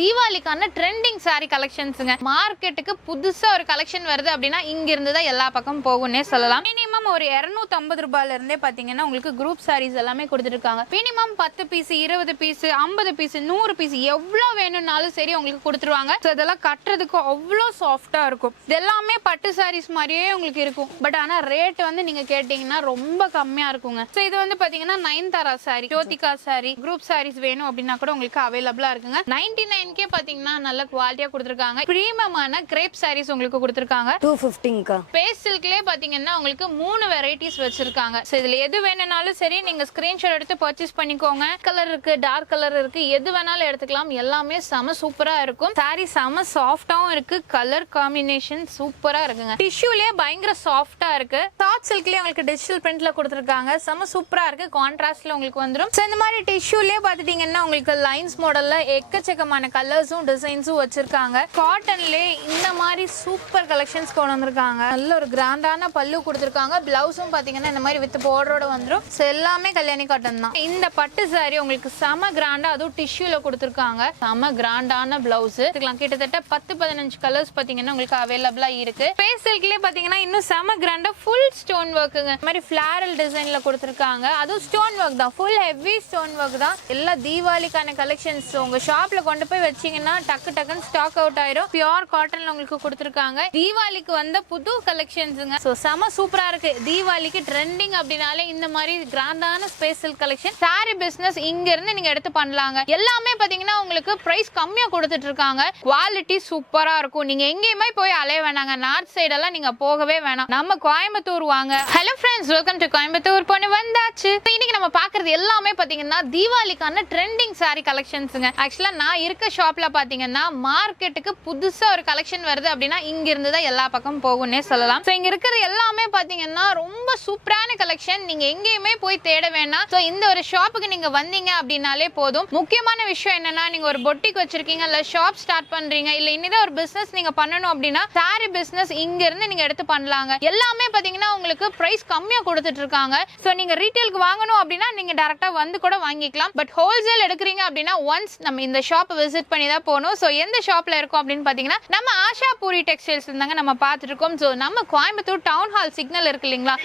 தீபாவளிக்கான trending sorry கலெக்ஷன்ஸ்ங்க. மார்க்கெட்டுக்கு புதுசா ஒரு கலெக்ஷன் வருது அப்படின்னா இங்க இருந்து தான் எல்லா பக்கம் போகும்னே சொல்லலாம். மினிமம் ஒரு 250 ரூபாயில இருந்தே பாத்தீங்கன்னா உங்களுக்கு குரூப் சாரீஸ் எல்லாமே கொடுத்துருக்காங்க. Minimum 10 piece, 20 piece, 50 piece, 100 piece எவ்வளவு வேணும்னாலும் சரி உங்களுக்கு கொடுத்துருவாங்க. இதெல்லாம் கட்டுறதுக்கு அவ்வளோ சாஃப்டா இருக்கும். இது எல்லாமே பட்டு சாரீஸ் மாதிரியே உங்களுக்கு இருக்கும். பட் ஆனா ரேட் வந்து நீங்க கேட்டீங்கன்னா ரொம்ப கம்மியா இருக்குங்க. இது வந்து பாத்தீங்கன்னா நயன்தாரா சாரி, ஜோதிகா சாரி, குரூப் சாரீஸ் வேணும் அப்படின்னா கூட உங்களுக்கு அவைலபிளா இருக்குங்க. 99 பாத்தீங்கன்னா நல்ல குவாலிட்டியா கொடுத்திருக்காங்க. பிரீமியமான கிரேப் சாரீஸ் உங்களுக்கு கொடுத்திருக்காங்க. 250 பேஸ் சில்க்லயே பாத்தீங்கன்னா உங்களுக்கு 3 வெரைட்டிஸ் வச்சிருக்காங்க. இதுல எது வேணும்னாலும் சரி நீங்க ஸ்கிரீன்ஷாட் எடுத்து பர்ச்சேஸ் பண்ணிக்கோங்க. கலர் இருக்கு, டார்க் கலர் இருக்கு, எது வேணாலும் எடுத்துக்கலாம். எல்லாமே செம சூப்பரா இருக்கும். சாரி செம சாஃப்டாவும் இருக்கு. கலர் காம்பினேஷன் சூப்பரா இருக்குங்க. டிஷ்யூலயே பயங்கர சாஃப்டா இருக்கு. சாஃப்ட் சில்க்லயே உங்களுக்கு டிஜிட்டல் பிரிண்ட்ல கொடுத்திருக்காங்க. செம சூப்பரா இருக்கு. கான்ட்ராஸ்ட்ல உங்களுக்கு வந்துரும். இந்த மாதிரி டிஷ்யூலயே பாத்துட்டீங்கன்னா உங்களுக்கு லைன்ஸ் மாடல்ல எக்கச்சக்கமான கலர்ஸும் டிசைன்ஸும் வச்சிருக்காங்க. காட்டன்லயே இந்த மாதிரி சூப்பர் கலெக்ஷன்ஸ் கொண்டு வந்திருக்காங்க. நல்ல ஒரு கிராண்டான பல்லு கொடுத்திருக்காங்க. பிளவுஸும் பாத்தீங்கன்னா இந்த மாதிரி வித் பார்டரோட வந்துரும். எல்லாமே கல்யாணி காட்டன் தான். இந்த பட்டு சாரி உங்களுக்கு செம கிராண்டா அதுவும் டிஷ்யூல கொடுத்திருக்காங்க. செம கிராண்டான பிளவுஸ். கிட்டத்தட்ட 10-15 கலர்ஸ் பாத்தீங்கன்னா உங்களுக்கு அவைலபிளா இருக்கு. பேஸ் சில்க்லயே பாத்தீங்கன்னா இன்னும் செம கிராண்டா ஃபுல் ஸ்டோன் ஒர்க்குங்க. இந்த மாதிரி ஃபிளாரல் டிசைன்ல கொடுத்திருக்காங்க. அதுவும் ஸ்டோன் ஒர்க் தான். ஃபுல் ஹெவி ஸ்டோன் ஒர்க் தான். எல்லா தீபாவளிக்கான கலெக்ஷன்ஸ் உங்க ஷாப்ல கொண்டு போய் வச்சீங்கன்னா டக்குன்னு ஸ்டாக் அவுட் ஆயிரும். பியூர் காட்டன்ல உங்களுக்கு கொடுத்திருக்காங்க. தீபாவளிக்கு வந்த புது கலெக்ஷன்ஸ்ங்க. செம சூப்பரா இருக்கு. தீபாவளிக்கு ட்ரெண்டிங் அப்படினாலே இந்த மாதிரி கிராண்டான ஸ்பெஷல் கலெக்ஷன் சாரி பிசினஸ் இங்க இருந்து நீங்க எடுத்து பண்ணலாங்க. எல்லாமே பாத்தீங்கன்னா உங்களுக்கு பிரைஸ் கம்மியா கொடுத்துட்டு இருக்காங்க. குவாலிட்டி சூப்பரா இருக்கும். நீங்க எங்கேயுமே போய் அலைய வேணாங்க. நார்த் சைடு எல்லாம் நீங்க போகவே வேணாம். நம்ம கோயம்புத்தூர் வாங்க. Hello friends, welcome to Coimbatore. பொண்ணு வந்தாச்சு. இன்னைக்கு நம்ம பாக்குறது எல்லாமே பாத்தீங்கன்னா தீபாவளிக்கான ட்ரெண்டிங் சாரி கலெக்ஷன்ஸ்ங்க. ஆக்சுவலா நான் இருக்க ஷாப்ல பாத்தீங்கன்னா மார்க்கெட்டுக்கு புதுசா ஒரு கலெக்ஷன் வருது அப்படின்னா இங்க இருந்து தான் எல்லா பக்கம் போகும்னே சொல்லலாம். இந்த இருக்கிறது எல்லாமே பாத்தீங்கன்னா ரொம்ப சூப்பரான கலெக்ஷன். நீங்க எங்கேயுமே போய் தேட வேணாம். இந்த ஒரு ஷாப்புக்கு நீங்க வந்தீங்க அப்படின்னாலே போதும். முக்கியமான விஷயம் என்னன்னா, நீங்க ஒரு பொட்டிக் வச்சிருக்கீங்க, இல்ல ஷாப் ஸ்டார்ட் பண்றீங்க, இல்ல இனிதான் ஒரு பிசினஸ் நீங்க பண்ணணும் அப்படின்னா சாரி பிசினஸ் இங்க இருந்து நீங்க எடுத்து பண்ணலாங்க. எல்லாமே பாத்தீங்கன்னா உங்களுக்கு பிரைஸ் கம்மியா கொடுத்துட்டு இருக்காங்க. நீங்க ரீட்டைலுக்கு வாங்கணும் அப்படின்னா நீங்க டைரக்டா வந்து கூட வாங்கிக்கலாம். பட் ஹோல்சேல் எடுக்கிறீங்க அப்படின்னா ஒன்ஸ் நம்ம இந்த ஷாப் விசிட் பண்ணி தான் போகணும். எந்த ஷாப்ல இருக்கும் அப்படின்னு பாத்தீங்கன்னா நம்ம ஆஷாபூரி டெக்ஸ்டைல்ஸ் இருந்தாங்க நம்ம பார்த்துட்டு இருக்கோம். நம்ம கோயம்புத்தூர் டவுன் ஹால் சிக்னல் இருக்கு இல்லைங்களா?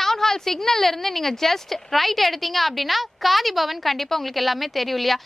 டவுன் ஹால் சிக்னல்ல இருந்து நீங்க ஜஸ்ட் ரைட் எடுத்தீங்க அப்படின்னா காதி பவன் கண்டிப்பா உங்களுக்கு எல்லாமே தெரியும் இல்லையா?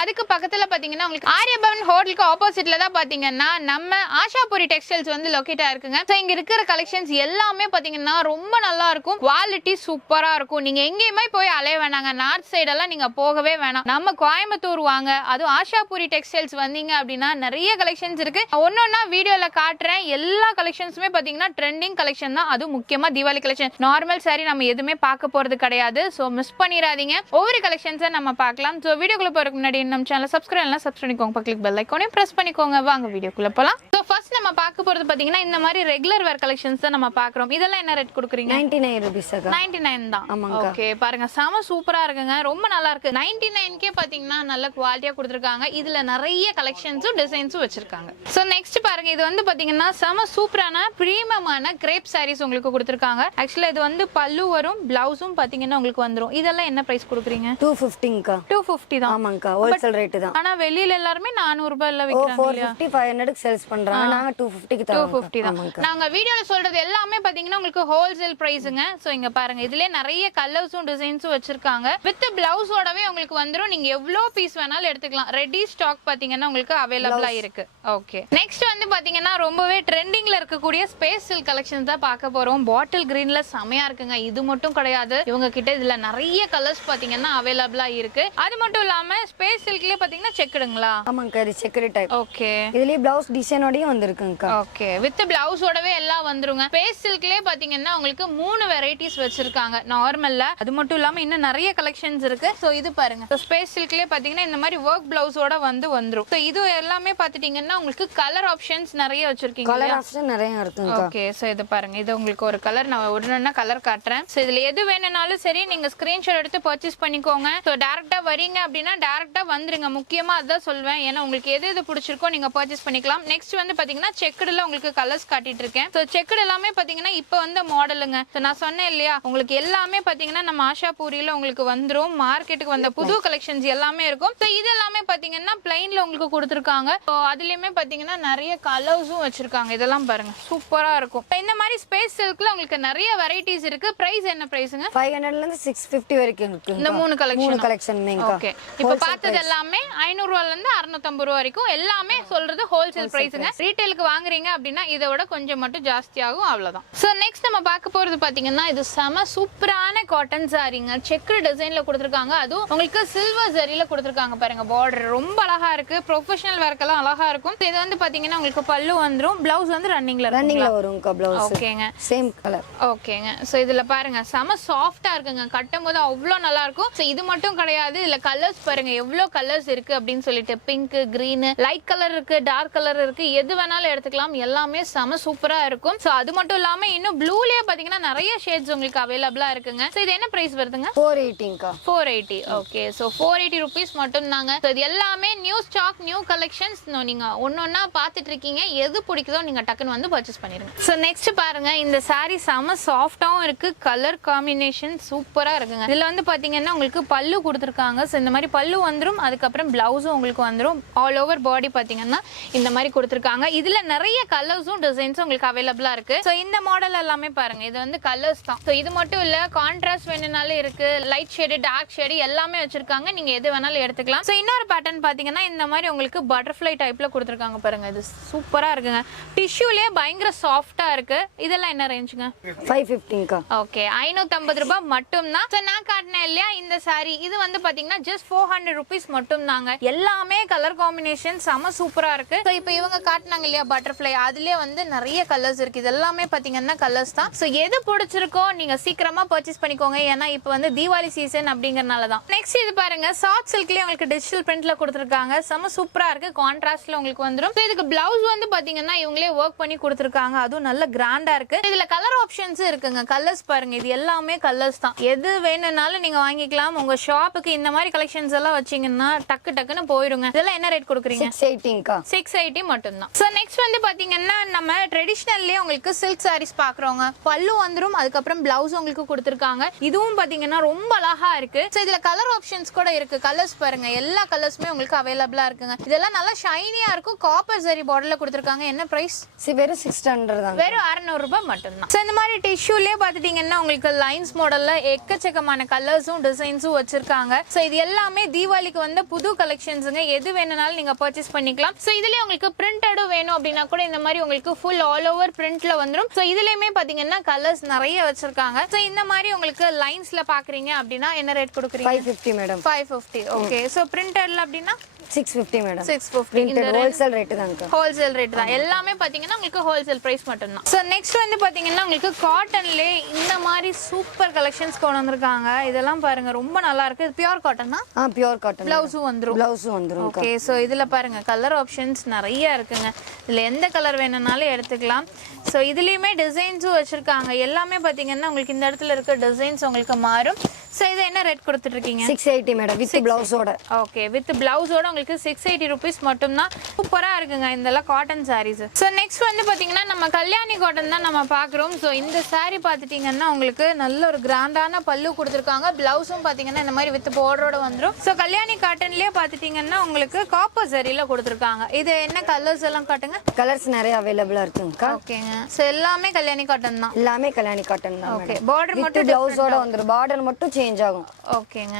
அதுக்கு பக்கத்துல பாத்தீங்கன்னா உங்களுக்கு ஆரிய பவன் ஹோட்டலுக்கு ஆப்போசிட்ல தான் பாத்தீங்கன்னா நம்ம ஆஷாபூரி டெக்ஸ்டைல்ஸ் வந்து லொகேட் ஆயிருக்குங்க. இங்க இருக்கிற கலெக்ஷன்ஸ் எல்லாமே பாத்தீங்கன்னா ரொம்ப நல்லா இருக்கும். குவாலிட்டி சூப்பரா இருக்கும். நீங்க எங்கேயுமே போய் அலைய வேணாங்க. நார்த் சைடு எல்லாம் நீங்க போகவே வேணாம். நம்ம கோயம்புத்தூர் வாங்க. அதுவும் ஆஷாபூரி டெக்ஸ்டைல்ஸ் வந்தீங்க அப்படின்னா நிறைய கலெக்ஷன்ஸ் இருக்கு. ஒன்னொன்னா வீடியோல காட்டுறேன். எல்லா கலெக்ஷன்ஸுமே பாத்தீங்கன்னா ட்ரெண்டிங் கலெக்ஷன் தான். அதுவும் முக்கியமா தீபாவளி கலெக்ஷன். நார்மல் சாரி நம்ம எதுவுமே பார்க்க போறது கிடையாது. மிஸ் பண்ணிடாதீங்க. ஒவ்வொரு கலெக்ஷன்ஸை நம்ம பார்க்கலாம். வீடியோக்குள்ள போறதுக்கு முன்னாடி நம்ம சேனல் சப்ஸ்கிரைப் பண்ணிக்கோங்க. பக்கத்துல பெல் ஐகானையும் பிரஸ் பண்ணிக்கோங்க. வாங்க வீடியோக்குள்ள போலாம். ஃபர்ஸ்ட் நம்ம பார்க்க போறது பாத்தீங்கன்னா இந்த மாதிரி ரெகுலர் வேர் கலெக்ஷன்ஸ் தான் நம்ம பார்க்கறோம். இதெல்லாம் என்ன ரேட் கொடுக்குறீங்க? 99 ரூபீஸ். 99 தான். ஓகே, பாருங்க செம சூப்பரா இருக்குங்க. ரொம்ப நல்லா இருக்கு. 99 பாத்தீங்கன்னா நல்ல குவாலிட்டியா கொடுத்திருக்காங்க. இதுல நிறைய கலெக்ஷன்ஸும் டிசைன்ஸும் வச்சிருக்காங்க. நெக்ஸ்ட் பாருங்க, இது வந்து பாத்தீங்கன்னா செம சூப்பரான பிரீமியமான கிரேப் சாரீஸ் உங்களுக்கு கொடுத்திருக்காங்க. ஆக்சுவலா இது வந்து பல்லு வரும், பிளவுஸும் பாத்தீங்கன்னா உங்களுக்கு வந்துரும். இதெல்லாம் என்ன பிரைஸ் கொடுக்குறீங்க? 250 250 தான். ஆமாங்கா, ஹோல்சேல் ரேட் தான். ஆனா வெளியில எல்லாரும் 400 ரூபாயில விக்கிறாங்க இல்லையா? 450 500 க்கு சேல்ஸ் பண்றாங்க. நாங்க 250 க்கு தரோம். 250 தான். நாங்க வீடியோல சொல்றது எல்லாமே பாத்தீங்கன்னா உங்களுக்கு ஹோல்சேல் பிரைஸ்ங்க. இங்க பாருங்க, இதுல நிறைய கலர்ஸும் டிசைன்ஸும் வச்சிருக்காங்க. வித் பிளவுஸோடவே உங்களுக்கு வந்துரும். நீங்க எவ்வளவு பீஸ் வேணாலும் எடுத்துக்கலாம். ரெடி ஸ்டாக் பாத்தீங்கன்னா உங்களுக்கு அவைலபிளா இருக்கு. ஓகே, நெக்ஸ்ட் வந்து பாத்தீங்கன்னா ரொம்பவே ட்ரெண்டிங்ல இருக்கக்கூடிய ஸ்பேஸ் சில்க் கலெக்ஷன்ஸ் தான் பார்க்க போறோம். பாட்டில் கிரீன்ல செமையா இருக்குங்க. இது மட்டும் கிடையாது, இவங்க கிட்ட இதுல நிறைய கலர்ஸ் பாத்தீங்கன்னா அவைலபிளா இருக்கு. அது மட்டும் இல்லாம ஸ்பேஸ் சில்க்லயே பாத்தீங்கன்னா செக்குடுங்களா? ஆமாங்க, இது செக்குடு டைப். ஓகே, இதுலயே பிளவுஸ் டிசைனோடயும் வந்திருக்குங்க. ஓகே, வித் பிளவுஸோடவே எல்லாம் வந்துருங்க. ஸ்பேஸ் சில்க்லயே பாத்தீங்கன்னா உங்களுக்கு 3 வெரைட்டிஸ் வச்சிருக்காங்க நார்மல்ல. அது மட்டும் இல்லாம இன்னும் நிறைய கலெக்ஷன்ஸ் இருக்கு. இது பாருங்க, ஸ்பேஸ் சில்க்லயே பாத்தீங்கன்னா இந்த மாதிரி ஒர்க் பிளவுஸோட வந்துரும். இது எல்லாமே பாத்துட்டீங்கன்னா உங்களுக்கு கலர் ஆப்ஷன்ஸ் நிறைய வச்சிருக்கீங்க. கலர் ஆப்ஷன் நிறைய இருக்குங்க. ஓகே, இது பாருங்க, இது உங்களுக்கு ஒரு கலர் நான் ஒண்ணா கலர் காட்டுறேன். இதுல எது வேணும்னாலும் சரி நீங்க ஸ்கிரீன்ஷாட் எடுத்து பர்ச்சேஸ் பண்ணிக்கோங்க. டைரக்டா வரீங்க அப்படின்னா டைரக்டா வந்துருங்க. முக்கியமா அதான் சொல்வேன். ஏன்னா உங்களுக்கு எது பிடிச்சிருக்கோ நீங்க பர்ச்சேஸ் பண்ணிக்கலாம். நெக்ஸ்ட் வந்து பாத்தீங்கன்னா செக்குடுல உங்களுக்கு கலர்ஸ் காட்டிட்டு இருக்கேன். செக்குடு எல்லாமே பாத்தீங்கன்னா இப்ப வந்து மாடலுங்க. நான் சொன்னேன் இல்லையா, உங்களுக்கு எல்லாமே பாத்தீங்கன்னா நம்ம ஆஷாபூரியில உங்களுக்கு வந்துரும். மார்க்கெட்டுக்கு வந்த புது கலெக்ஷன்ஸ் எல்லாமே இருக்கும். இது எல்லாமே பாத்தீங்கன்னா பிளைன் டிசைன்ல உங்களுக்கு கொடுத்துருக்காங்க. அதுலயுமே பாத்தீங்கன்னா நிறைய கலர்ஸும் வச்சிருக்காங்க. இதெல்லாம் பாருங்க சூப்பரா இருக்கும். இந்த மாதிரி ஸ்பேஸ் சில்க்ல உங்களுக்கு நிறைய வெரைட்டிஸ் இருக்கு. பிரைஸ் என்ன பிரைஸ்ங்க? 500 ல இருந்து 650 வரைக்கும் இருக்கு. இந்த மூணு கலெக்ஷன் ஓகே. இப்போ பார்த்தது எல்லாமே 500 ரூபாயில இருந்து 650 ரூபாய் வரைக்கும் எல்லாமே சொல்றது ஹோல்சேல் பிரைஸ்ங்க. ரீட்டைலுக்கு வாங்குறீங்க அப்படின்னா இதை விட கொஞ்சம் மட்டும் ஜாஸ்தியாகும், அவ்வளவுதான். சோ நெக்ஸ்ட் நம்ம பார்க்க போறது பாத்தீங்கன்னா இது செம சூப்பரான காட்டன் சாரீங்க. செக் டிசைன்ல கொடுத்துருக்காங்க. அதுவும் உங்களுக்கு சில்வர் ஜரியில கொடுத்துருக்காங்க. பாருங்க பார்டர் ரொம்ப அழகா இருக்கு. ப்ரொஃபஷனல் ஒர்க்கெல்லாம் அழகா இருக்கும். இது வந்து பாத்தீங்கன்னா உங்களுக்கு பல்லு வந்துரும். பிளவுஸ் வந்து ரன்னிங்ல வரும்க்கா பிளவுஸ். ஓகேங்க. Same colour. ஓகேங்க. சோ இதுல பாருங்க செம சாஃப்ட்டா இருக்குங்க. கட்டும்போது அவ்வளோ நல்லா இருக்கும். சோ இது மட்டும் கிடையாது, இதுல கலர்ஸ் பாருங்க எவ்வளவு கலர்ஸ் இருக்கு அப்படின்னு சொல்லிட்டு பிங்க், கிரீன், லைட் கலர் இருக்கு, டார்க் கலர் இருக்கு. எது வேணாலும் எடுத்துக்கலாம். எல்லாமே செம சூப்பரா இருக்கும். சோ அது மட்டும் இல்லாம இன்னும் ப்ளூலயே பாத்தீங்கன்னா நிறைய ஷேட்ஸ் உங்களுக்கு அவைலபிளா இருக்குங்க. சோ இது என்ன பிரைஸ் வருதுங்க? 480க்கா. 480. ஓகே. சோ 480 rupees மட்டும் தாங்க. சோ இது எல்லாமே நியூ ஸ்டாக், நியூ கலெக்ஷன்ஸ். நீங்க ஒன்னொன்னா பாத்துட்டு இருக்கீங்க. எது பிடிக்குதோ நீங்க டக்குன்னு வந்து பர்ச்சேஸ் பண்ணிருங்க. சோ நெக்ஸ்ட் பாருங்க இந்த saree செம சாஃப்ட்டாவும் இருக்கு. கலர் காம்பினேஷன் சூப்பரா இருக்குங்க. இதுல வந்து பாத்தீங்கன்னா உங்களுக்கு பல்லு கொடுத்துருக்காங்க. சோ இந்த மாதிரி பல்லு வந்துரும். அதுக்கப்புறம் பிளவுஸும் உங்களுக்கு வந்துரும். ஆல் ஓவர் பாடி பாத்தீங்கன்னா இந்த மாதிரி கொடுத்துருக்காங்க. இதுல நிறைய கலர்ஸும் டிசைன்ஸும் உங்களுக்கு அவைலபிளா இருக்கு. சோ இந்த மாடல் எல்லாமே பாருங்க இது வந்து கலர்ஸ் தான். சோ இது மட்டும் இல்ல, கான்ட்ராஸ்ட் வேணும்னாலும் இருக்கு. லைட் ஷேடு, டார்க் ஷேடு எல்லாமே வச்சிருக்காங்க. நீங்க எது வேணாலும் எடுத்துக்கலாம். சோ இன்னொரு பேட்டர்ன் பாத்தீங்கன்னா இந்த மாதிரி உங்களுக்கு பட்டர்ஃப்ளை டைப்ல கொடுத்துருக்காங்க. பாருங்க இது சூப்பரா இருக்குங்க. டிஷ்யூலயே பயங்கர சாஃப்ட்டா இருக்கு. இதெல்லாம் என்ன ரேஞ்சுங்க? 550க்கா. ஓகே. 550 ரூபாய் மட்டும் தான். சோ நான் காட்டினேன் இல்லையா இந்த saree, இது வந்து பாத்தீங்கன்னா ஜஸ்ட் 400 rupees மட்டும் தாங்க. எல்லாமே கலர் காம்பினேஷன் செம சூப்பரா இருக்கு. சோ இப்போ இவங்க காட்டினாங்க இல்லையா பட்டர்ஃப்ளை, அதுலயே வந்து நிறைய கலர்ஸ் இருக்கு. இது எல்லாமே பாத்தீங்கன்னா கலர்ஸ் தான். சோ எது பிடிச்சிருக்கோ நீங்க சீக்கிரமா பர்ச்சேஸ் பண்ணிக்கோங்க. ஏன்னா இப்போ வந்து தீபாவளி சீசன் அப்படிங்கறனால தான். நெக்ஸ்ட் இது பாருங்க சாஃப்ட் சில்க்லயே உங்களுக்கு டிஜிட்டல் பிரிண்ட்ல கொடுத்துருக்காங்க. செம சூப்பரா இருக்கு. கான்ட்ராஸ்ட்ல உங்களுக்கு வந்துரும். சோ இதுக்கு பிளவுஸ் வந்து பாத்தீங்கன்னா இவங்களே ஒர்க் பண்ணி கொடுத்துருக்காங்க. அதுவும் நல்ல கிராண்டா இருக்கு. இதுல கலர் ஆப்ஷன்ஸ் இருக்குங்க. கலர்ஸ் பாருங்க இது எல்லாமே கலர்ஸ் தான். எது வேணும்னாலும் நீங்க வாங்கிக்கலாம். உங்க ஷாப்புக்கு இந்த மாதிரி கலெக்ஷன்ஸ் எல்லாம் வச்சீங்கன்னா டக்கு டக்குன்னு போயிடுங்க. இதெல்லாம் என்ன ரேட் கொடுக்குறீங்க? 680க்கா. 680 மட்டும் தான். சோ நெக்ஸ்ட் வந்து பாத்தீங்கன்னா நம்ம ட்ரெடிஷனல்லயே உங்களுக்கு சில்க் சாரீஸ் பாக்குறோங்க. பல்லு வந்துரும். அதுக்கப்புறம் பிளவுஸ் உங்களுக்கு கொடுத்துருக்காங்க. இதுவும் பாத்தீங்கன்னா ரொம்ப அழகா இருக்கு. சோ இதுல கலர் ஆப்ஷன்ஸ் கூட இருக்கு. கலர்ஸ் பாருங்க எல்லா கலர்ஸுமே உங்களுக்கு அவைலபிளா இருக்குங்க. இதெல்லாம் நல்லா ஷைனியா இருக்கும். காப்பர் ஜரி பார்டர்ல கொடுத்துருக்காங்க. என்ன பிரைஸ்? வெறும் 600 தான். வெறும் 600 ரூபாய் மட்டும் தான். சோ இந்த மாதிரி டிஷ்யூலயே பாத்துட்டீங்கன்னா உங்களுக்கு லைன்ஸ் மாடல்ல எக்கச்சக்கமான கலர்ஸும் டிசைன்ஸும் வச்சிருக்காங்க. சோ இது எல்லாமே தீபாவளிக்கு வந்த புது கலெக்ஷன்ஸ்ங்க. எது வேணும்னாலும் நீங்க பர்ச்சேஸ் பண்ணிக்கலாம். சோ இதுலயே உங்களுக்கு பிரிண்டடும் வேணும் அப்படின்னா கூட இந்த மாதிரி உங்களுக்கு ஃபுல் ஆல் ஓவர் பிரிண்ட்ல வந்துரும். சோ இதுலயுமே பாத்தீங்கன்னா கலர்ஸ் நிறைய வச்சிருக்காங்க. சோ இந்த மாதிரி உங்களுக்கு லைன்ஸ்ல பாக்குறீங்க அப்படின்னா என்ன ரேட் கொடுக்குறீங்க? 550 மேடம். 550. ஓகே. சோ பிரிண்டட்ல அப்படின்னா 650 மேடம். 650. இந்த ஹோல்சேல் ரேட் தான்க்கா. ஹோல்சேல் ரேட் தான். எல்லாமே பாத்தீங்கன்னா உங்களுக்கு ஹோல்சேல் பிரைஸ் மட்டும் தான். சோ நெக்ஸ்ட் வந்து பாத்தீங்கன்னா உங்களுக்கு காட்டன்லயே இந்த மாதிரி சூப்பர் கலெக்ஷன்ஸ் கொண்டு வந்திருக்காங்க. இதெல்லாம் பாருங்க ரொம்ப நல்லா இருக்கு. இது பியூர் காட்டனா? Pure cotton. பிளவுஸும் வந்துரும். பிளவுஸும் வந்துரும். ஓகே. சோ இதுல பாருங்க கலர் ஆப்ஷன்ஸ் நிறைய இருக்குங்க. இதுல எந்த கலர் வேணும்னாலும் எடுத்துக்கலாம். சோ இதுலயுமே டிசைன்ஸும் வச்சிருக்காங்க. எல்லாமே பாத்தீங்கன்னா உங்களுக்கு இந்த இடத்துல இருக்க டிசைன்ஸ் உங்களுக்கு மாறும். சோ இது என்ன ரேட் கொடுத்துட்டு இருக்கீங்க? 680 மேடம் வித் பிளவுஸோட. ஓகே. வித் பிளவுஸோட உங்களுக்கு 680 rupees மட்டும் தான். சூப்பரா இருக்குங்க இதெல்லாம் காட்டன் sarees. சோ நெக்ஸ்ட் வந்து பாத்தீங்கன்னா நம்ம கல்யாணி காட்டன் தான் நம்ம பாக்குறோம். சோ இந்த saree பாத்துட்டீங்கன்னா உங்களுக்கு நல்ல ஒரு கிராண்டான பல்லு கொடுத்துருக்காங்க. பிளவுஸும் பாத்தீங்கன்னா இந்த மாதிரி வித் பார்டரோட வந்துரும். சோ கல்யாணி காட்டன்லயே பாத்துட்டீங்கன்னா உங்களுக்கு காப்பர் ஜரியில கொடுத்துருக்காங்க. இது என்ன கலர்ஸ் எல்லாம் காட்டுங்க. கலர்ஸ் நிறைய அவைலபிளா இருக்குங்கக்கா. ஓகேங்க. சோ எல்லாமே கல்யாணி காட்டன் தான். எல்லாமே கல்யாணி காட்டன் தான். ஓகே. பார்டர் மட்டும் பிளவுஸோட வந்துரும். பார்டர் மட்டும் சேஞ்ச் ஆகும். ஓகேங்க.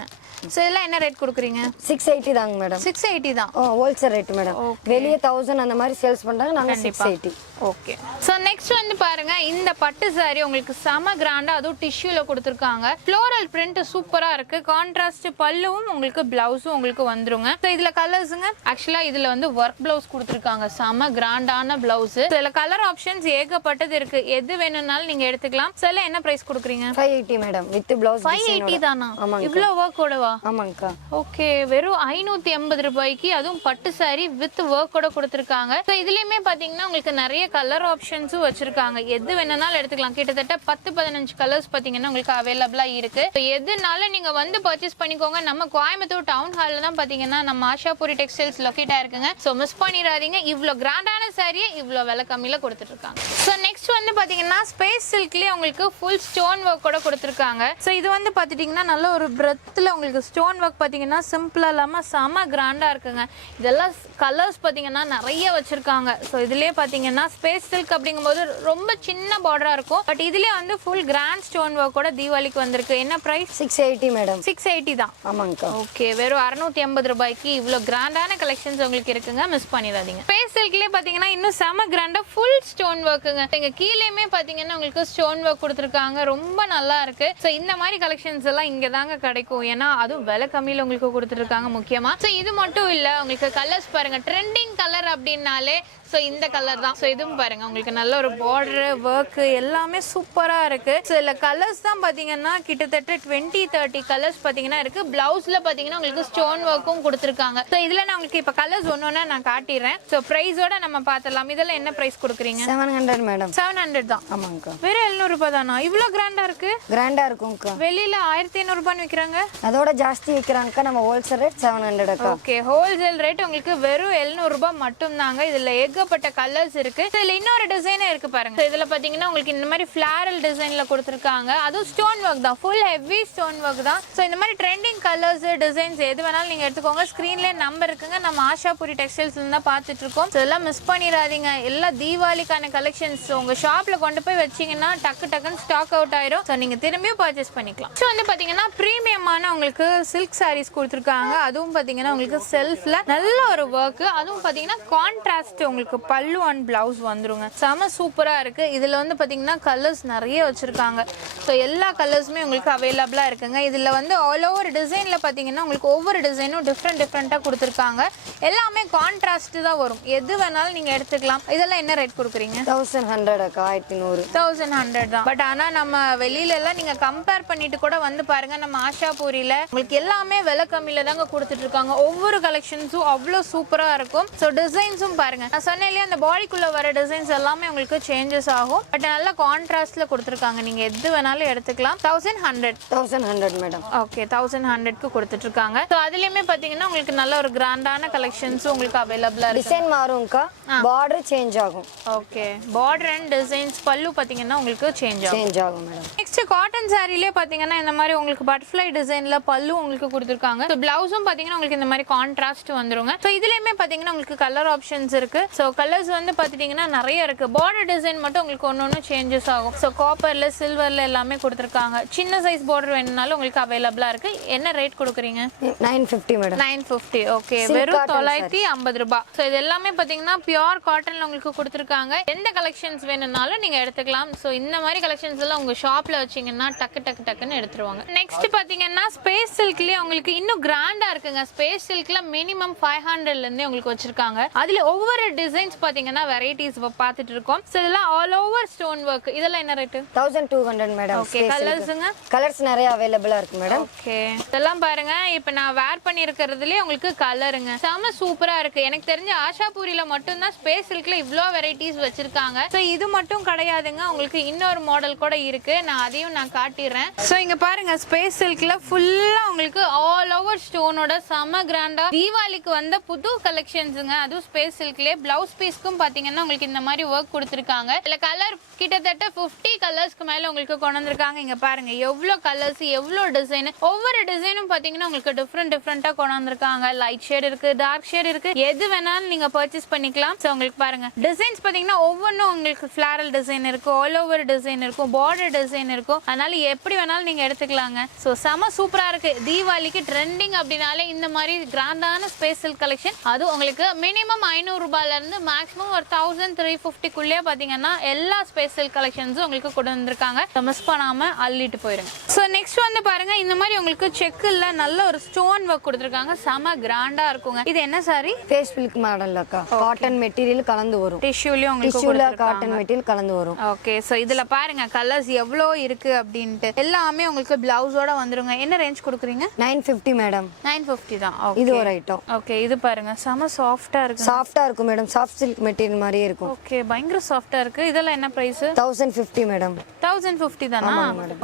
சோ இதெல்லாம் என்ன ரேட் கொடுக்குறீங்க? 680 தாங்க மேடம். 680 தான். Wholesale rate madam. வெளிய 1000 அந்த மாதிரி சேல்ஸ் பண்றாங்க. நாங்க 680. ஓகே. சோ நெக்ஸ்ட் வந்து பாருங்க இந்த பட்டு saree உங்களுக்கு செம கிராண்டா அதுவும் டிஷ்யூல கொடுத்துருக்காங்க. ஃப்ளோரல் பிரிண்ட் சூப்பரா இருக்கு. கான்ட்ராஸ்ட் பல்லுவும் உங்களுக்கு பிளவுஸும் உங்களுக்கு வந்துருங்க. சோ இதுல கலர்ஸ்ங்க ஆக்சுவலா இதுல வந்து ஒர்க் பிளவுஸ் கொடுத்துருக்காங்க. செம கிராண்டான பிளவுஸ். இதுல கலர் ஆப்ஷன்ஸ் ஏகப்பட்டது இருக்கு. எது வேணும்னாலும் நீங்க எடுத்துக்கலாம். சோ என்ன பிரைஸ் கொடுக்குறீங்க? 580 மேடம் வித் பிளவுஸ். 580 தானா? இவ்ளோ ஒர்க்கோடவா? ஆமாங்கக்கா. ஓகே. வெறும் 580 ரூபாய்க்கு அதுவும் பட்டு saree வித் ஒர்க்கோட கொடுத்துருக்காங்க. சோ இதுலயுமே பாத்தீங்கன்னா உங்களுக்கு நிறைய கலர் ஆப்ஷன்ஸும் வச்சிருக்காங்க. எது வேணும்னாலும் எடுத்துக்கலாம். கிட்டத்தட்ட 10-15 கலர்ஸ் பாத்தீங்கன்னா உங்களுக்கு அவைலபிளா இருக்கு. எதுனாலும் நீங்க வந்து பர்ச்சேஸ் பண்ணிக்கோங்க. நம்ம கோயம்புத்தூர் டவுன் ஹால்ல தான் பாத்தீங்கன்னா நம்ம ஆஷாபுரி டெக்ஸ்டைல்ஸ் லொகேட் ஆயிருக்குங்க. சோ மிஸ் பண்ணிடாதீங்க. இவ்ளோ கிராண்டான சாரியை இவ்ளோ விலை கம்மியில கொடுத்துட்டு இருக்காங்க. சோ நெக்ஸ்ட் வந்து பாத்தீங்கன்னா ஸ்பேஸ் சில்க்லயே உங்களுக்கு ஃபுல் ஸ்டோன் ஒர்க்கோட கொடுத்துருக்காங்க. சோ இது வந்து பாத்துட்டீங்கன்னா பாத்துட்டீங்கன்னா நல்ல ஒரு பிரெத்தில் உங்களுக்கு ஸ்டோன் ஒர்க் பாத்தீங்கன்னா சிம்பிளா இல்லாம செம கிராண்டா இருக்குங்க. இதெல்லாம் கலர்ஸ் பாத்தீங்கன்னா நிறைய வச்சிருக்காங்க. ஸோ இதுலயே பாத்தீங்கன்னா ஸ்பேஸ் சில்க் அப்படிங்கும்போது ரொம்ப சின்ன பார்டரா இருக்கும். பட் இதுலயே வந்து ஃபுல் கிராண்ட் ஸ்டோன் ஒர்க்கோட தீபாவளிக்கு வந்திருக்கு. என்ன பிரைஸ்? 680 மேடம். 680 தான். ஆமாங்கக்கா. ஓகே, வெறும் 680 ரூபாய்க்கு இவ்வளோ கிராண்டான கலெக்ஷன்ஸ் உங்களுக்கு இருக்குங்க. மிஸ் பண்ணிடாதீங்க. ஸ்பேஸ் சில்க்லயே பாத்தீங்கன்னா இன்னும் செம கிராண்டா ஃபுல் ஸ்டோன் ஒர்க்குங்க. இங்க கீழேயுமே பாத்தீங்கன்னா உங்களுக்கு ஸ்டோன் ஒர்க் கொடுத்துருக்காங்க. ரொம்ப நல்லா இருக்கு. ஸோ இந்த மாதிரி கலெக்ஷன்ஸ் எல்லாம் இங்க தாங்க கிடைக்கும். ஏன்னா அதுவும் விலை கம்மியில உங்களுக்கு கொடுத்துருக்காங்க முக்கியமா. ஸோ இது மட்டும் இல்ல, உங்களுக்கு கலர்ஸ் பாருங்க. ட்ரெண்டிங் கலர் அப்படின்னாலே ஸோ இந்த கலர் தான். ஸோ இதுவும் பாருங்க, உங்களுக்கு நல்ல ஒரு பார்டர் ஒர்க் எல்லாமே சூப்பரா இருக்கு. ஸோ இதுல கலர்ஸ் தான் பாத்தீங்கன்னா கிட்டத்தட்ட 20-30 கலர்ஸ் பாத்தீங்கன்னா இருக்கு. பிளவுஸ்ல பாத்தீங்கன்னா உங்களுக்கு ஸ்டோன் ஒர்க்கும் கொடுத்துருக்காங்க. ஸோ இதுல நான் உங்களுக்கு இப்ப கலர்ஸ் ஒன்னொன்னா நான் காட்டிடுறேன். ஸோ பிரைஸோட நம்ம பார்த்தலாம். இதெல்லாம் என்ன பிரைஸ் கொடுக்குறீங்க? 700 மேடம். 700 தான். ஆமாங்கக்கா. வெறும் 700 ரூபாய் தானா? இவ்வளோ கிராண்டா இருக்கு. கிராண்டா இருக்கும்க்கா. வெளியில 1500 ரூபான்னு விற்கிறாங்க. அதோட ஜாஸ்தி விற்கிறாங்கக்கா. நம்ம ஹோல்சேல் ரேட் 700 அக்கா. ஓகே, ஹோல்சேல் ரேட் உங்களுக்கு வெறும் 700 ரூபாய் மட்டும் தாங்க. இதுல ஏகப்பட்ட கலர்ஸ் இருக்கு. இதுல இன்னொரு டிசைனே இருக்கு பாருங்க. இதுல பாத்தீங்கன்னா உங்களுக்கு இந்த மாதிரி ஃபிளாரல் டிசைன்ல கொடுத்துருக்காங்க. அதுவும் ஸ்டோன் ஒர்க் தான், ஃபுல் ஹெவி ஸ்டோன் ஒர்க் தான். ஸோ இந்த மாதிரி ட்ரெண்டிங் கலர்ஸ் டிசைன்ஸ் எது வேணாலும் நீங்க எடுத்துக்கோங்க. ஸ்கிரீன்ல நம்பர் இருக்குங்க. நம்ம ஆஷாபுரி டெக்ஸ்டைல்ஸ்ல தான் பார்த்துட்டு இருக்கோம். இதெல்லாம் மிஸ் பண்ணிடாதீங்க. எல்லாம் தீபாவளிக்கான கலெக்ஷன்ஸ். உங்க ஷாப்ல கொண்டு போய் வச்சீங்கன்னா டக்குன்னு ஸ்டாக் அவுட் ஆயிரும். ஸோ நீங்க திரும்பியும் பர்ச்சேஸ் பண்ணிக்கலாம். ஸோ வந்து பாத்தீங்கன்னா பிரீமியமான உங்களுக்கு சில்க் சாரீஸ் கொடுத்துருக்காங்க. அதுவும் பாத்தீங்கன்னா உங்களுக்கு செல்ஃப்ல நல்ல ஒரு ஒர்க். அதுவும் பாத்தீங்கன்னா கான்ட்ராஸ்ட் உங்களுக்கு பல்லு அண்ட் பிளவுஸ் வந்துருங்க. செம சூப்பரா இருக்கு. இதுல வந்து பாத்தீங்கன்னா கலர்ஸ் நிறைய வச்சிருக்காங்க. ஸோ எல்லா கலர்ஸுமே உங்களுக்கு அவைலபிளா இருக்குங்க. இதுல வந்து ஆல் ஓவர் டிசைன்ல பாத்தீங்கன்னா உங்களுக்கு ஒவ்வொரு டிசைனும் டிஃப்ரெண்டா கொடுத்துருக்காங்க. எல்லாமே கான்ட்ராஸ்ட் தான் வரும். எது வேணாலும் நீங்க எடுத்துக்கலாம். இதெல்லாம் என்ன ரேட் கொடுக்குறீங்க? 1100 அக்கா. 1100. 1100 தான். பட் ஆனா நம்ம வெளியில எல்லாம் நீங்க கம்பேர் பண்ணிட்டு கூட வந்து பாருங்க. நம்ம ஆஷாபுரியில உங்களுக்கு எல்லாமே விலை கம்மியில தாங்க கொடுத்துட்டு இருக்காங்க. ஒவ்வொரு கலெக்ஷன்ஸும் அவ்வளோ சூப்பரா இருக்கும். ஸோ டிசைன்ஸும் பாருங்க. நான் சொன்னேன் இல்லையா, அந்த பாடிக்குள்ள வர டிசைன்ஸ் எல்லாமே உங்களுக்கு சேஞ்சஸ் ஆகும். பட் நல்ல கான்ட்ராஸ்ட்ல கொடுத்துருக்காங்க. நீங்க எது வேணாலும் எடுத்துக்கலாம். 1100 மேடம். ஓகே, 1100க்கு கொடுத்துட்டு இருக்காங்க. ஸோ அதுலயுமே பாத்தீங்கன்னா உங்களுக்கு நல்ல ஒரு கிராண்டான கலெக்ஷன்ஸ் உங்களுக்கு அவைலபிளா இருக்கு. டிசைன் மாறும்க்கா. பார்டர் சேஞ்ச் ஆகும். ஓகே, பார்டர் அண்ட் டிசைன்ஸ் பல்லு பாத்தீங்கன்னா உங்களுக்கு சேஞ்ச் ஆகும் மேடம். நெக்ஸ்ட் காட்டன் சாரிலே பாத்தீங்கன்னா இந்த மாதிரி உங்களுக்கு பட்டர்ஃப்ளை டிசைன்ல பல்லு உங்களுக்கு கொடுத்துருக்காங்க. ஸோ பிளவுஸும் பாத்தீங்கன்னா உங்களுக்கு இந்த மாதிரி கான்ட்ராஸ்ட் வந்துருங்க. ஸோ இதுலயுமே பாத்தீங்கன்னா உங்களுக்கு கலர் ஆப்ஷன்ஸ் இருக்கு. ஸோ கலர்ஸ் வந்து பாத்துட்டீங்கன்னா நிறைய இருக்கு. பார்டர் டிசைன் மட்டும் உங்களுக்கு ஒன்னொன்னு சேஞ்சஸ் ஆகும். ஸோ காப்பர்ல சில்வர்ல எல்லாமே கொடுத்துருக்காங்க. சின்ன சைஸ் பார்டர் வேணும்னாலும் உங்களுக்கு அவைலபிளா இருக்கு. என்ன ரேட் கொடுக்குறீங்க? 950 மேடம். 950. ஓகே, வெறும் 950 ரூபாய். ஸோ இது எல்லாமே பாத்தீங்கன்னா பியூர் காட்டன்ல உங்களுக்கு கொடுத்துருக்காங்க. எந்த கலெக்ஷன்ஸ் வேணும்னாலும் நீங்க எடுத்துக்கலாம். ஸோ இந்த மாதிரி கலெக்ஷன்ஸ் எல்லாம் உங்க ஷாப்ல வச்சீங்கன்னா டக்குன்னு எடுத்துருவாங்க. நெக்ஸ்ட் பாத்தீங்கன்னா ஸ்பேஸ் சில்க்லயே உங்களுக்கு இன்னும் கிராண்டா இருக்குங்க. ஸ்பேஸ் சில்க்ல மினிமம் 500ல இருந்தே உங்களுக்கு வச்சிருக்காங்க. அதுல ஒவ்வொரு டிசைன்ஸ் பாத்தீங்கன்னா வெரைட்டிஸ் பார்த்துட்டு இருக்கோம். ஸோ இதெல்லாம் ஆல் ஓவர் ஸ்டோன் ஒர்க். இதெல்லாம் என்ன ரேட்? 1200 மேடம். ஓகே, கலர்ஸ்ங்க? கலர்ஸ் நிறைய அவைலபிளா இருக்கு மேடம். ஓகே, இதெல்லாம் பாருங்க. இப்போ நான் வேர் பண்ணி இருக்கிறதுலயே உங்களுக்கு கலருங்க செம சூப்பரா இருக்கு. எனக்கு தெரிஞ்ச ஆஷாபுரியில மட்டும் தான் ஸ்பேஸ் சில்க்ல இவ்ளோ வெரைட்டிஸ் வச்சிருக்காங்க. ஸோ இது மட்டும் கிடையாதுங்க, உங்களுக்கு இன்னொரு மாடல் கூட இருக்கு. நான் அதையும் நான் காட்டிடுறேன். ஸோ இங்க பாருங்க, ஸ்பேஸ் சில்க்ல ஃபுல்லா உங்களுக்கு ஆல் ஓவர் ஸ்டோனோட செம கிராண்டா தீபாவளிக்கு வந்த புது கலெக்ஷன்ஸுங்க. அதுவும் ஸ்பேஸ் சில்க்லயே பிளவுஸ் பீஸ்க்கும் பாத்தீங்கன்னா உங்களுக்கு இந்த மாதிரி ஒர்க் கொடுத்துருக்காங்க. இதுல கலர் கிட்டத்தட்ட 50 கலர்ஸ்க்கு மேல உங்களுக்கு கொண்டு வந்திருக்காங்க. இங்க பாருங்க எவ்வளவு கலர்ஸ், எவ்வளவு டிசைன். ஒவ்வொரு டிசைனும் பாத்தீங்கன்னா உங்களுக்கு டிஃப்ரெண்டா கொண்டு வந்திருக்காங்க. லைட் ஷேட் இருக்கு, டார்க் ஷேட் இருக்கு. எது வேணாலும் நீங்க பர்ச்சேஸ் பண்ணிக்கலாம். ஸோ உங்களுக்கு பாருங்க டிசைன்ஸ் பாத்தீங்கன்னா ஒவ்வொன்றும் உங்களுக்கு ஃபிளாரல் டிசைன் இருக்கும், ஆல் ஓவர் டிசைன் இருக்கும், பார்டர் டிசைன் இருக்கும். அதனால எப்படி வேணாலும் நீங்க எடுத்துக்கலாங்க. ஸோ செம சூப்பரா இருக்கு. தீபாவளிக்கு ட்ரெண்டிங் அப்படின்னாலே இந்த மாதிரி கிராண்டான ஸ்பேஸ் சில்க் கலெக்ஷன். அது உங்களுக்கு மினிமம் 500 ரூபாயில இருந்து மேக்ஸிமம் ஒரு 1350 பாத்தீங்கன்னா எல்லா ஸ்பேஸ் சில்க் கலெக்ஷன்ஸும் உங்களுக்கு கொண்டு வந்திருக்காங்க. மிஸ் பண்ணாம அள்ளிட்டு போயிருங்க. ஸோ நெக்ஸ்ட் வந்து பாருங்க, இந்த மாதிரி உங்களுக்கு செக்குல நல்ல ஒரு ஸ்டோன் ஒர்க் கொடுத்துருக்காங்க. செம கிராண்டா இருக்குங்க. இது என்ன சாரி? ஃபேஸ் சில்க் மாடல்ல அக்கா. காட்டன் மெட்டீரியல் கலந்து வரும். டிஷ்யூலயும் உங்களுக்கு டிஷ்யூல காட்டன் மெட்டீரியல் கலந்து வரும். ஓகே, சோ இதுல பாருங்க கலர்ஸ் எவ்வளோ இருக்கு அப்படின்ட்டு. எல்லாமே உங்களுக்கு பிளவுஸோட வந்துருங்க. என்ன ரேஞ்ச் கொடுக்குறீங்க? 950 மேடம். 950 தான். இது ஒரு ஐட்டம். ஓகே, இது பாருங்க செம சாஃப்ட்டா இருக்கு. சாஃப்ட்டா இருக்கும் மேடம். சாஃப்ட் சில்க் மெட்டீரியல் மாதிரியே இருக்கும். ஓகே, பயங்கர சாஃப்ட்டா இருக்கு. இதெல்லாம் என்ன பிரைஸ்? 1050 மேடம். 1050 தானா?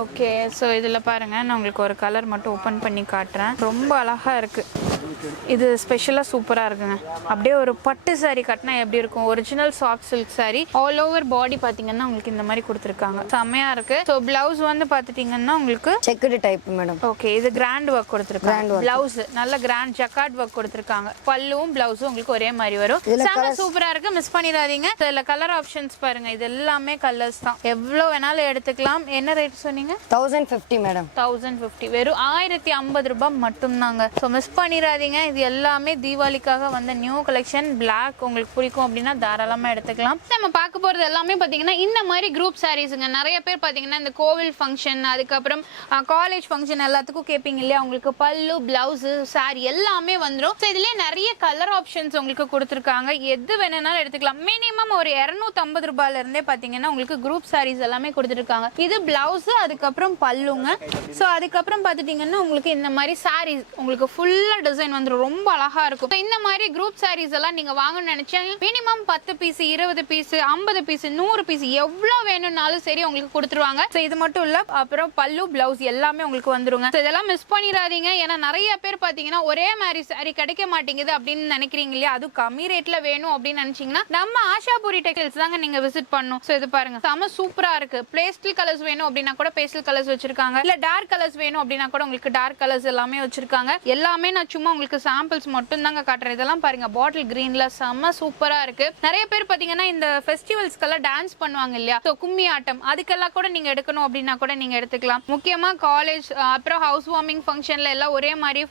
ஓகே, சோ இதுல பாருங்க நான் உங்களுக்கு ஒரு கலர் மட்டும் ஓபன் பண்ணி காட்டுறேன். ரொம்ப அழகா இருக்கு. இது ஸ்பெஷலா சூப்பரா இருக்குங்க. அப்படியே ஒரு பட்டு saree கட்டினா எப்படி இருக்கும், original soft silk saree. All over body பாத்தீங்கன்னா உங்களுக்கு இந்த மாதிரி கொடுத்துருக்காங்க, செம்மையா இருக்கு. ஸோ பிளவுஸ் வந்து பாத்துட்டீங்கன்னா உங்களுக்கு செக்குடு டைப் மேடம். ஓகே, இது கிராண்ட் ஒர்க் கொடுத்துருக்காங்க. பிளவுஸ் நல்ல கிராண்ட் ஜக்கார்ட் ஒர்க் கொடுத்துருக்காங்க. பல்லுவும் பிளவுஸும் உங்களுக்கு ஒரே மாதிரி வரும். செம்ம சூப்பரா இருக்கு, மிஸ் பண்ணிடாதீங்க. இதுல கலர் ஆப்ஷன்ஸ் பாருங்க, இது எல்லாமே கலர்ஸ் தான், எவ்வளவு வேணாலும் எடுத்துக்கலாம். என்ன ரேட் சொன்னீங்க? 1050 மேடம். 1050, வெறும் 1050 ரூபாய் மட்டும்தாங்க. ஸோ மிஸ் பண்ணிடாதீங்க. இது எல்லாமே தீபாவளிக்காக வந்த நியூ கலெக்ஷன். பிளாக் உங்களுக்கு பிடிக்கும் அப்படின்னா தாராளமாக எடுத்துக்கலாம். நம்ம பார்க்க போகிறது எல்லாமே பார்த்தீங்கன்னா இந்த மாதிரி குரூப் சாரீஸுங்க. நிறைய பேர் பார்த்தீங்கன்னா இந்த கோவில் ஃபங்க்ஷன், அதுக்கப்புறம் காலேஜ் ஃபங்க்ஷன் எல்லாத்துக்கும் கேட்பீங்க இல்லையா, உங்களுக்கு பல்லு, பிளவுஸு, சாரி எல்லாமே வந்துடும். ஸோ இதுலேயே நிறைய கலர் ஆப்ஷன்ஸ் உங்களுக்கு கொடுத்துருக்காங்க. எது வேணும்னாலும் எடுத்துக்கலாம். மினிமம் ஒரு 250 ரூபாயிலிருந்தே பார்த்தீங்கன்னா உங்களுக்கு குரூப் சாரீஸ் எல்லாமே கொடுத்துருக்காங்க. இது பிளவுஸு, அதுக்கப்புறம் பல்லுங்க. ஸோ அதுக்கப்புறம் பார்த்துட்டிங்கன்னா உங்களுக்கு இந்த மாதிரி சாரீஸ் உங்களுக்கு ஃபுல்லாக டிசைன் வந்துடும், ரொம்ப அழகா இருக்கும். இந்த மாதிரி குரூப் சாரீஸ் எல்லாம் நீங்க வாங்கணும்னு நினைச்சாங்க minimum 10 piece, 20 piece, 50 piece, 100 piece எவ்வளவு வேணும்னாலும் சரி உங்களுக்கு கொடுத்துருவாங்க. ஸோ இது மட்டும் இல்ல, அப்புறம் பல்லு, பிளவுஸ் எல்லாமே உங்களுக்கு வந்துருங்க. ஸோ இதெல்லாம் மிஸ் பண்ணிடாதீங்க. ஏன்னா நிறைய பேர் பாத்தீங்கன்னா ஒரே மாதிரி சாரி கிடைக்க மாட்டேங்குது அப்படின்னு நினைக்கிறீங்க இல்லையா, அது கம்மி ரேட்ல வேணும் அப்படின்னு நினைச்சீங்கன்னா நம்ம ஆஷாபுரி டெக்ஸ்டைல்ஸ் தாங்க நீங்க விசிட் பண்ணணும். ஸோ இது பாருங்க, செம சூப்பரா இருக்கு. பேஸ்டல் கலர்ஸ் வேணும் அப்படின்னா கூட பேஸ்டல் கலர்ஸ் வச்சிருக்காங்க. இல்ல டார்க் கலர்ஸ் வேணும் அப்படின்னா கூட உங்களுக்கு டார்க் கலர்ஸ் எல்லாமே வச்சிருக்காங்க. எல்லாமே நான் சும்மா உங்களுக்கு சாம்பிள்ஸ் மட்டும் தாங்க காட்டுறேன். இதெல்லாம் பாருங்க, பாட்டில் கிரீன்ல செம்ம சூப்பரா இருக்கு. நிறைய பேர் பாத்தீங்கன்னா இந்த ஃபெஸ்டிவல்ஸ்க்கெல்லாம் டான்ஸ் பண்ணுவாங்க இல்லையா, ஸோ கும்மி ஆட்டம், அதுக்கெல்லாம் கூட நீங்க எடுக்கணும் அப்படின்னா கூட நீங்க எடுத்துக்கலாம். முக்கியமா காலேஜ், அப்புறம் ஹவுஸ் வார்மிங் ஃபங்க்ஷன்ல எல்லாம் ஒரே மாதிரி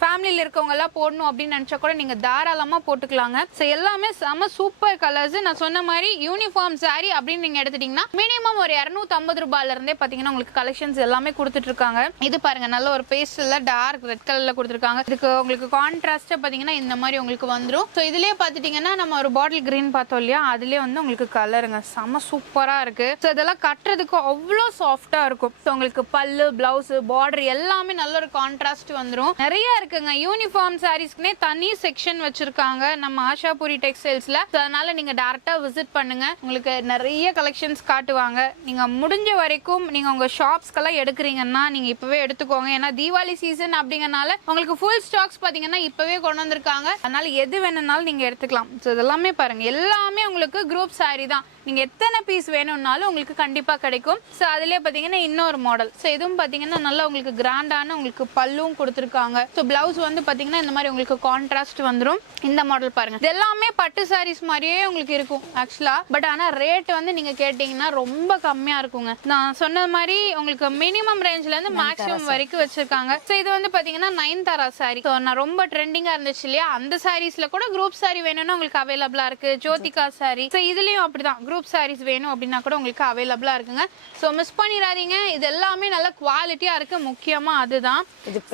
ஃபேமிலியில இருக்கவங்க எல்லாம் போடணும் அப்படின்னு நினைச்சா கூட நீங்க தாராளமா போட்டுக்கலாங்க. ஸோ எல்லாமே செம்ம சூப்பர் கலர்ஸ். நான் சொன்ன மாதிரி யூனிஃபார்ம் சாரி அப்படின்னு நீங்க எடுத்துட்டீங்கன்னா மினிமம் ஒரு 250 ரூபாயில இருந்தே பாத்தீங்கன்னா உங்களுக்கு கலெக்ஷன்ஸ் எல்லாமே கொடுத்துட்டு இருக்காங்க. இது பாருங்க, நல்ல ஒரு பேஸ்டல்ல டார்க் ரெட் கலர்ல கொடுத்துருக்காங்க. இதுக்கு உங்களுக்கு கான்ட்ராஸ்டா பாத்தீங்கன்னா இந்த மாதிரி உங்களுக்கு வந்துரும். ஸோ இதுலயே பாத்துட்டீங்கன்னா நம்ம ஒரு பாட்டில் கிரீன் பார்த்தோம் இல்லையா, அதுலயே வந்து உங்களுக்கு கலருங்க செம்ம சூப்பரா இருக்கு. ஸோ இதெல்லாம் கட்டுறதுக்கு அவ்வளோ சாஃப்டா இருக்கும். ஸோ உங்களுக்கு பல்லு, பிளவுஸ், பார்டர் எல்லாமே நல்ல ஒரு கான்ட்ராஸ்ட் வந்துரும். நிறைய இருக்குங்க. யூனிஃபார்ம் சாரீஸ்க்குனே தனி செக்ஷன் வச்சிருக்காங்க நம்ம ஆஷாபுரி டெக்ஸ்டைல்ஸ்ல. அதனால நீங்க டைரக்டா விசிட் பண்ணுங்க, உங்களுக்கு நிறைய கலெக்ஷன்ஸ் காட்டுவாங்க. நீங்க முடிஞ்ச வரைக்கும் நீங்க உங்க ஷாப்ஸ்க்கெல்லாம் எடுக்கிறீங்கன்னா நீங்க இப்பவே எடுத்துக்கோங்க. ஏன்னா தீபாவளி சீசன் அப்படிங்கறனால உங்களுக்கு ஃபுல் ஸ்டாக்ஸ் பாத்தீங்கன்னா இப்பவே கொண்டு வந்திருக்காங்க. அதனால எது வேணும்னாலும் நீங்க எடுத்துக்கலாம். ஸோ இதெல்லாமே பாருங்க, எல்லாமே உங்களுக்கு குரூப் சாரி தான். நீங்க எத்தனை பீஸ் வேணும்னாலும் உங்களுக்கு கண்டிப்பா கிடைக்கும். ஸோ அதுலயே பாத்தீங்கன்னா இன்னொரு மாடல். ஸோ இதுவும் பாத்தீங்கன்னா நல்லா உங்களுக்கு கிராண்டான உங்களுக்கு பல்லும் கொடுத்துருக்காங்க. ஸோ பிளவுஸ் வந்து பாத்தீங்கன்னா இந்த மாதிரி உங்களுக்கு கான்ட்ராஸ்ட் வந்துடும். இந்த மாடல் பாருங்க, இது எல்லாமே பட்டு சாரீஸ் மாதிரியே உங்களுக்கு இருக்கும் ஆக்சுவலா. பட் ஆனா ரேட் வந்து நீங்க கேட்டீங்கன்னா ரொம்ப கம்மியா இருக்குங்க. நான் சொன்ன மாதிரி உங்களுக்கு மினிமம் ரேஞ்ச்ல இருந்து மேக்ஸிமம் வரைக்கும் வச்சிருக்காங்க. ஸோ இது வந்து பாத்தீங்கன்னா நயன்தாரா சாரி. ஸோ நான் ரொம்ப ட்ரெண்டிங்கா இருந்துச்சு இல்லையா, அந்த சாரீஸ்ல கூட குரூப் சாரி வேணும்னா உங்களுக்கு அவைலபிளா இருக்கு. ஜோதிகா சாரி. ஸோ இதுலயும் அப்படிதான் குரூப் சாரீஸ் வேணும் அப்படின்னா கூட உங்களுக்கு அவைலபிளா இருக்குங்க. ஸோ மிஸ் பண்ணிடாதீங்க. இது எல்லாமே நல்ல குவாலிட்டியா இருக்கு, முக்கியமா அதுதான்.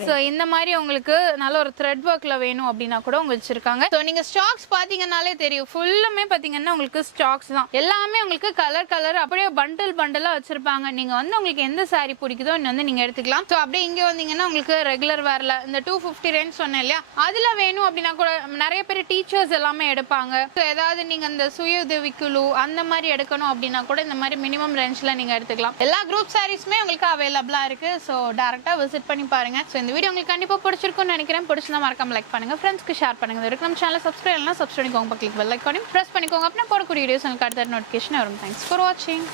ஸோ இந்த மாதிரி உங்களுக்கு நல்ல ஒரு த்ரெட் ஒர்க்ல வேணும் அப்படின்னா கூட உங்களுக்கு வச்சிருக்காங்க. ஸோ நீங்க ஸ்டாக்ஸ் பாத்தீங்கன்னாலே தெரியும், ஃபுல்லுமே பாத்தீங்கன்னா உங்களுக்கு ஸ்டாக்ஸ் தான். எல்லாமே உங்களுக்கு கலர் கலர் அப்படியே பண்டில் பண்டலா வச்சிருப்பாங்க. நீங்க வந்து உங்களுக்கு எந்த சாரி பிடிக்குதோ வந்து நீங்க எடுத்துக்கலாம். ஸோ அப்படியே இங்க வந்தீங்கன்னா உங்களுக்கு ரெகுலர் வேர்ல இந்த 250 ரேஞ்ச் சொன்னேன் இல்லையா, அதுல வேணும் அப்படின்னா கூட நிறைய பேர் டீச்சர்ஸ் எல்லாமே எடுப்பாங்க. ஸோ ஏதாவது நீங்க இந்த சுய உதவி குழு அந்த மாதிரி எடுக்கணும் அப்படின்னா கூட இந்த மாதிரி மினிமம் ரேஞ்ச்ல நீங்க எடுத்துக்கலாம். எல்லா குரூப் சாரீஸ்மே உங்களுக்கு அவைலபிளா இருக்கு. ஸோ டைரக்டா விசிட் பண்ணி பாருங்க. ஸோ இந்த வீடியோ உங்களுக்கு கண்டிப்பா பிடிச்சிருக்கும்னு நினைக்கிறேன். பிடிச்சிருந்தா மறக்காம லைக் பண்ணுங்க, ஃப்ரெண்ட்ஸ்க்கு ஷேர் பண்ணுங்க. நம்ம சேனல் சப்ஸ்கிரைப் பண்ணலாம், சப்ஸ்கிரைப் பண்ணிக்கோங்க, பக்கத்துல பெல் ஐகானையும் பிரஸ் பண்ணிக்கோங்க. அப்படின்னா போடக்கூடிய வீடியோஸ் உங்களுக்கு அடுத்த நோட்டிஃபிகேஷன் வரும். தேங்க்ஸ் ஃபார் வாட்சிங்.